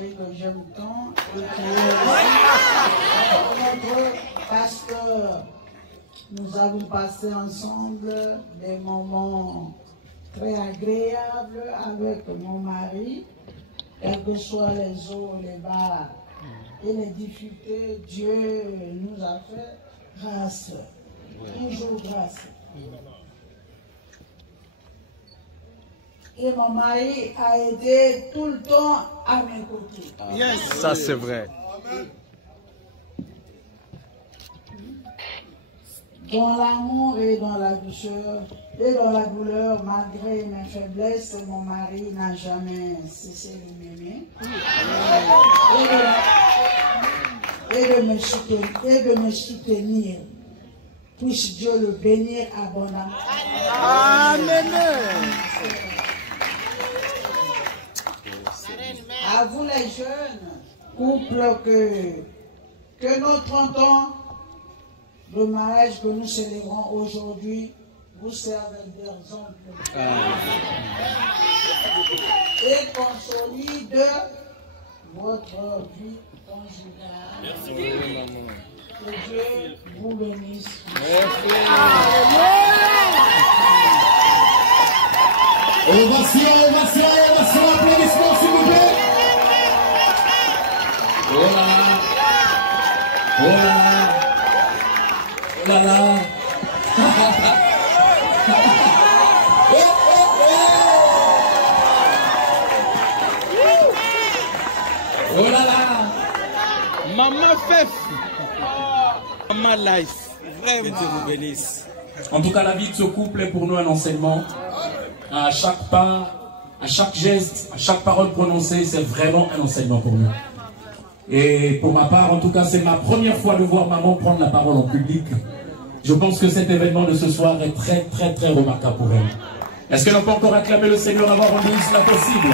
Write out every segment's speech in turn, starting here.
chérie que j'aime tant, et qui est notre pasteur. Nous avons passé ensemble des moments très agréables avec mon mari, quels que soient les hauts, les bas et les difficultés. Dieu nous a fait grâce, toujours grâce. Et mon mari a été tout le temps à mes côtés. Yes. Ça c'est vrai. Dans l'amour et dans la douceur et dans la douleur, malgré mes faiblesses, mon mari n'a jamais cessé de m'aimer et de me soutenir. Puisse Dieu le bénir abondamment. Amen. À vous les jeunes couples que nos 30 ans de mariage que nous célébrons aujourd'hui vous servent d'exemple et consolide votre vie conjugale. Merci. Que Dieu vous bénisse. Ovation, applaudissements s'il vous plaît. Oh là là, oh là là, oh là là. Oh là là. Maman Fef. Maman Life. Vraiment. Que Dieu vous bénisse. En tout cas, la vie de ce couple est pour nous un enseignement. À chaque pas, à chaque geste, à chaque parole prononcée, c'est vraiment un enseignement pour nous. Et pour ma part, en tout cas, c'est ma première fois de voir maman prendre la parole en public. Je pense que cet événement de ce soir est très, très, très remarquable pour elle. Est-ce qu'elle n'a pas encore acclamé le Seigneur avant rendu cela possible?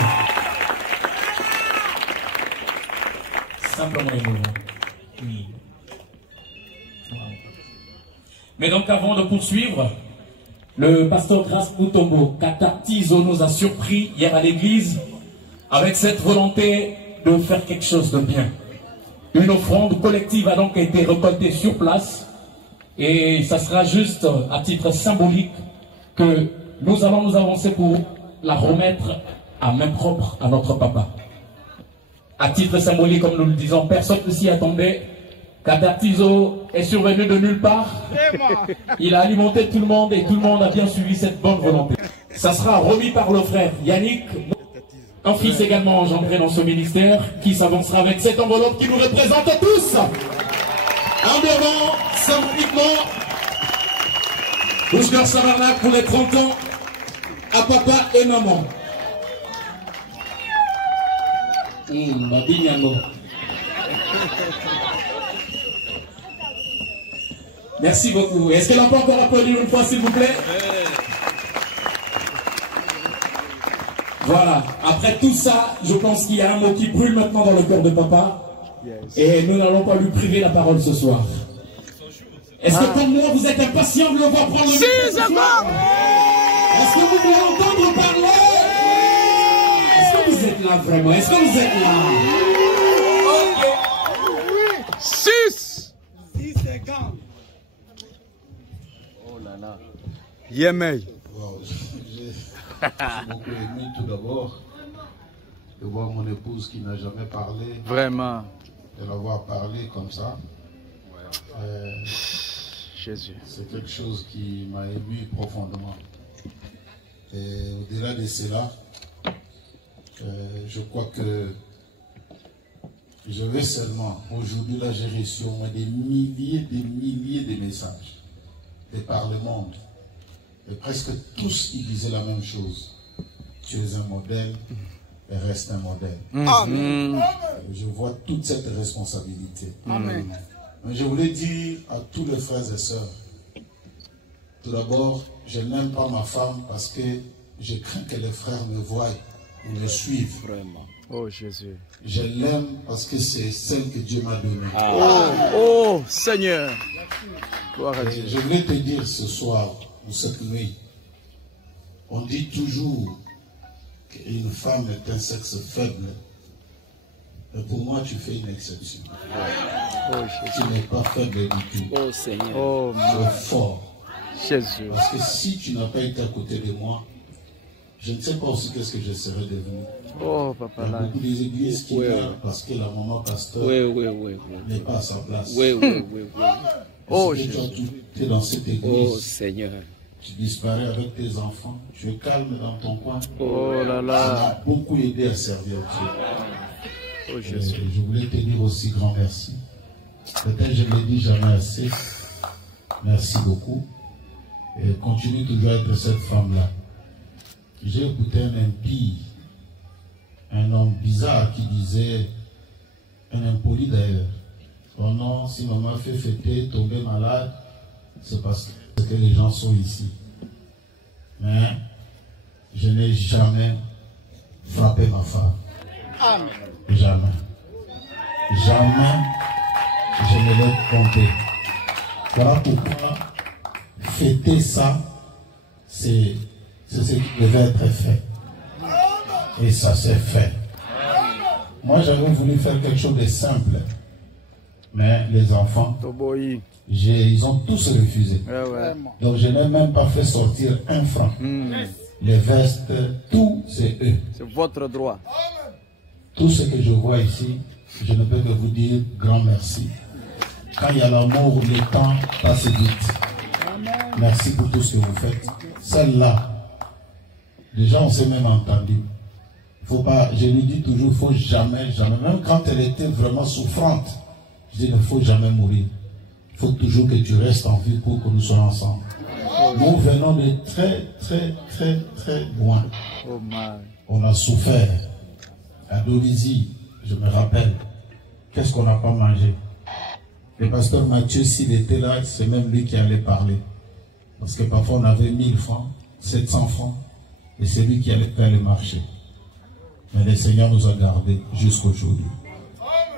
Simplement émouvant. Oui. Mais donc, avant de poursuivre, le pasteur Grace Mutombo Katatizo nous a surpris hier à l'église avec cette volonté de faire quelque chose de bien. Une offrande collective a donc été récoltée sur place et ça sera juste à titre symbolique que nous allons nous avancer pour la remettre à main propre à notre papa. À titre symbolique, comme nous le disons, personne ne s'y attendait. Katatizo est survenu de nulle part. Il a alimenté tout le monde et tout le monde a bien suivi cette bonne volonté. Ça sera remis par le frère Yannick, un fils également engendré dans ce ministère, qui s'avancera avec cette enveloppe qui nous représente tous. Un moment, symboliquement, Ousgar Savarnak pour les 30 ans à papa et maman. Merci beaucoup. Est-ce qu'elle n'a pas encore applaudi une fois, s'il vous plaît? Voilà. Après tout ça, je pense qu'il y a un mot qui brûle maintenant dans le cœur de papa. Et nous n'allons pas lui priver la parole ce soir. Est-ce que comme moi, vous êtes impatient de le voir prendre le micro ce soir? Est-ce que vous voulez entendre parler? Est-ce que vous êtes là vraiment? Est-ce que vous êtes là? 6 secondes. Oh là là. Yemei. Wow, j'ai beaucoup aimé tout d'abord de voir mon épouse qui n'a jamais parlé. Vraiment. De l'avoir parlé comme ça. Jésus. C'est quelque chose qui m'a ému profondément. Et au-delà de cela, je crois que je vais seulement, aujourd'hui là j'ai reçu des milliers de messages de par le monde. Et presque tous ils disaient la même chose. Tu es un modèle et reste un modèle. Amen. Je vois toute cette responsabilité. Amen. Mais je voulais dire à tous les frères et sœurs, tout d'abord, je n'aime pas ma femme parce que je crains que les frères me voient ou me suivent. Vraiment. Oh Jésus. Je l'aime parce que c'est celle que Dieu m'a donnée. Oh Seigneur. Gloire à Dieu. Je voulais te dire ce soir, ou cette nuit, on dit toujours qu'une femme est un sexe faible Et pour moi, tu fais une exception. Oh, Tu n'es pas faible du tout. Oh Seigneur. oh, Tu es fort. Jésus. Parce que si tu n'as pas été à côté de moi, je ne sais pas aussi qu'est-ce que je serais devenu. Oh, Il y Papa a Life. beaucoup des églises qui Ouais. meurent parce que la maman pasteur Oui. n'est pas à sa place. Oui. Oh, Et si tu as Jésus. tout été dans cette Oh église, Seigneur. tu disparais avec tes enfants, tu es calme dans ton coin. Oh là Ça là. m'a beaucoup aidé à servir Dieu. Oh, Et Jésus. je voulais te dire aussi grand merci. Peut-être je ne le dis jamais assez. Merci beaucoup. Et continue toujours à être cette femme-là. J'ai écouté un impie, un homme bizarre qui disait, un impoli d'ailleurs, oh non, si maman fait fêter, tomber malade, c'est parce que les gens sont ici. Mais je n'ai jamais frappé ma femme. Jamais. Jamais je ne l'ai trompé. Voilà pourquoi fêter ça, c'est ce qui devait être fait. Et ça s'est fait. Moi, j'avais voulu faire quelque chose de simple. Mais les enfants, Toboyi. ils ont tous refusé. Ouais. Donc, je n'ai même pas fait sortir un franc. Les vestes, tout, c'est eux. C'est votre droit. Tout ce que je vois ici, je ne peux que vous dire grand merci. Quand il y a l'amour, le temps passe vite. Merci pour tout ce que vous faites. Celle-là, déjà on s'est même entendu. Faut pas, je lui dis toujours, il faut jamais, même quand elle était vraiment souffrante, je dis, il ne faut jamais mourir. Il faut toujours que tu restes en vie pour que nous soyons ensemble. Nous venons de très loin. Oh my. On a souffert. À Dolisie, je me rappelle, qu'est-ce qu'on n'a pas mangé? Le pasteur Mathieu, s'il était là, c'est même lui qui allait parler. Parce que parfois on avait 1000 francs, 700 francs, et c'est lui qui allait faire le marché. Mais le Seigneur nous a gardés jusqu'aujourd'hui.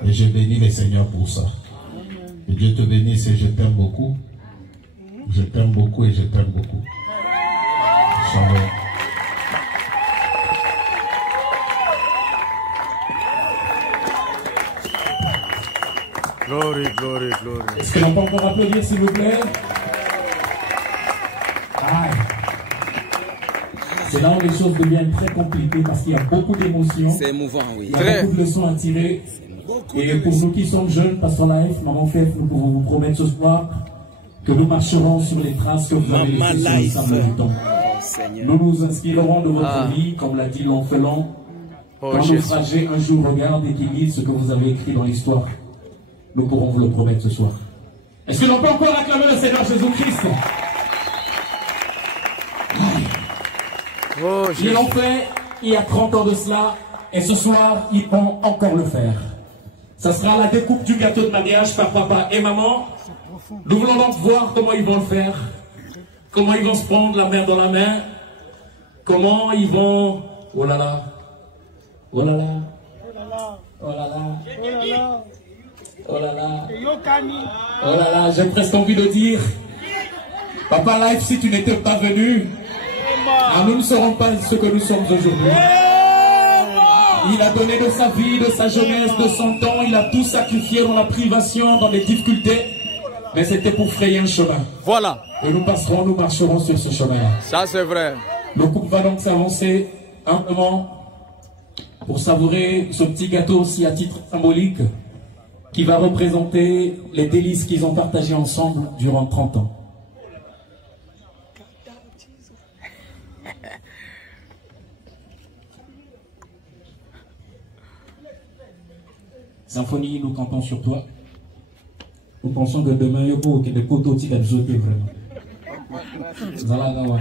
Et je bénis le Seigneur pour ça. Et Dieu te bénisse et je t'aime beaucoup. Je t'aime beaucoup et je t'aime beaucoup. Shalom. Glory. Est-ce que l'on peut encore applaudir, s'il vous plaît? Aïe. C'est là où les choses deviennent très compliquées parce qu'il y a beaucoup d'émotions. C'est émouvant, oui. Il y a beaucoup de leçons à tirer. Et pour nous qui sommes jeunes, Pasteur Life, Maman Fef, nous pouvons vous promettre ce soir que nous marcherons sur les traces que vous avez Maman laissées sur le Life. sable du temps. Oh Seigneur. Nous nous inspirerons de votre vie, comme l'a dit l'orphelin. Oh, Quand Jésus. naufragés un jour regardent et qu'ils lisent ce que vous avez écrit dans l'histoire, nous pourrons vous le promettre ce soir. Est-ce que l'on peut encore acclamer le Seigneur Jésus-Christ? Oh, Ils Jésus. l'ont fait il y a 30 ans de cela, et ce soir, ils vont encore le faire. Ça sera la découpe du gâteau de mariage par papa et maman. Nous voulons donc voir comment ils vont le faire, comment ils vont se prendre la main dans la main, comment ils vont... Oh là là, oh là là, oh là là, oh là là, oh là là, j'ai presque envie de dire, Papa Life, si tu n'étais pas venu, nous ne serons pas ce que nous sommes aujourd'hui. Il a donné de sa vie, de sa jeunesse, de son temps, il a tout sacrifié dans la privation, dans les difficultés, mais c'était pour frayer un chemin. Voilà. Et nous passerons, nous marcherons sur ce chemin-là. Ça, c'est vrai. Le couple va donc s'avancer humblement pour savourer ce petit gâteau aussi à titre symbolique qui va représenter les délices qu'ils ont partagées ensemble durant 30 ans. Symphonie, nous comptons sur toi. Nous pensons que demain, il y a des poteaux qui vont jeter vraiment. Zalagawa.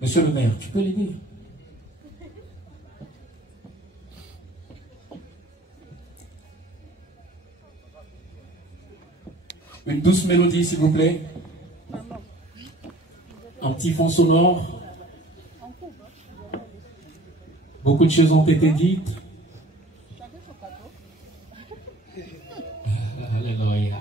Monsieur le maire, tu peux l'aider? Une douce mélodie, s'il vous plaît. Un petit fond sonore. Beaucoup de choses ont été dites. Alléluia.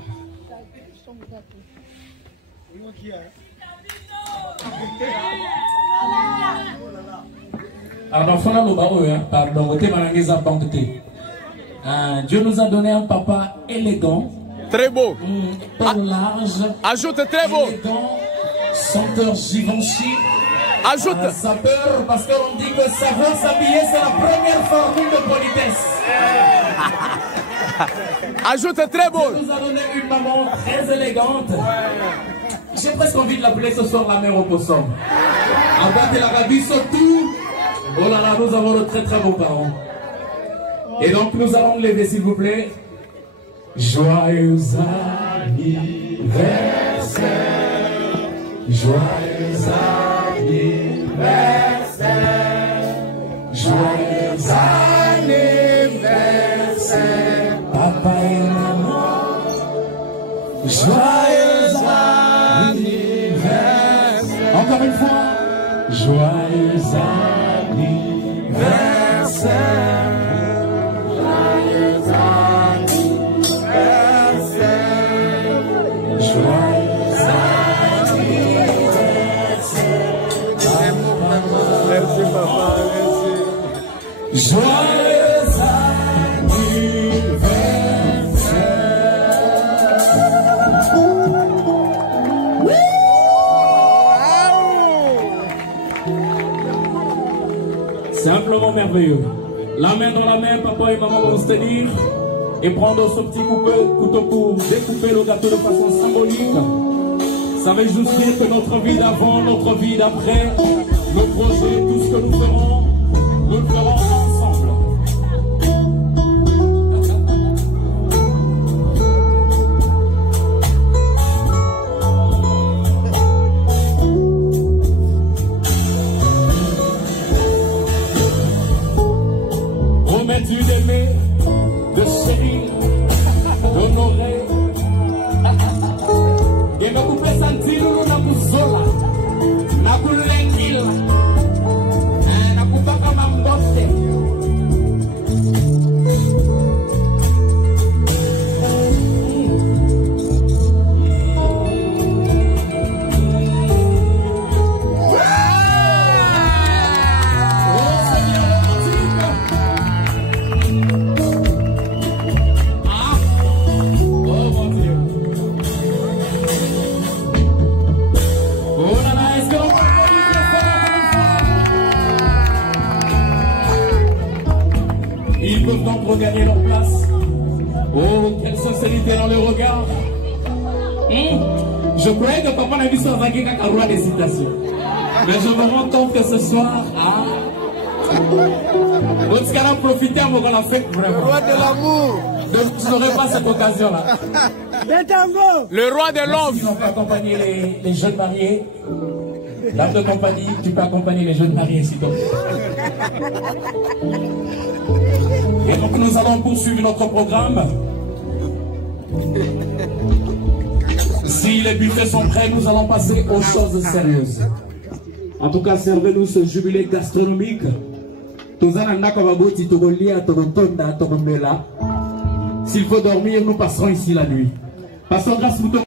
Alors, Dieu nous a donné un papa élégant. Très beau. Pas large. Ajoute très beau. Élégant, senteur Givenchy. Ajoute. Sapeur, parce qu'on dit que savoir s'habiller, c'est la première formule de politesse. Ajoute très beau. Dieu nous a donné une maman très élégante. J'ai presque envie de l'appeler ce soir la mère au possum. Abattez la rabie surtout. Oh là là, nous avons de très très beaux parents. Et donc nous allons lever s'il vous plaît. Joyeux anniversaire. Joyeux anniversaire. Joyeux anniversaire. Papa et maman. Joyeux anniversaire. Encore une fois. Joyeux anniversaire. Joyeux anniversaire. Joyeux anniversaire. Merci papa, merci. Joyeux simplement merveilleux. La main dans la main, papa et maman vont se tenir et prendre ce petit couteau pour découper le gâteau de façon symbolique. Ça veut juste dire que notre vie d'avant, notre vie d'après, nos projets, tout ce que nous le ferons ensemble. Promets-tu d'aimer, de chérir, d'honorer? Et me couper sentir nous na kuzola, na kulengila, na kupaka mambote. Ils peuvent donc regagner leur place. Oh, quelle sincérité dans le regard. Je croyais que papa n'a vu sur Zagé Kakaroua des citations. Mais je me rends compte que ce soir, notre cas a profité à mon qu'on a fait vraiment. Le roi de l'amour. Je n'aurais pas cette occasion-là. Le roi de l'homme. Merci, on peut accompagner les jeunes mariés. Dame de compagnie, tu peux accompagner les jeunes mariés, s'il te plaît. Et donc nous allons poursuivre notre programme. Si les buffets sont prêts, nous allons passer aux choses sérieuses. En tout cas, servez-nous ce jubilé gastronomique. S'il faut dormir, nous passerons ici la nuit. Pasteur Grâce Mouton.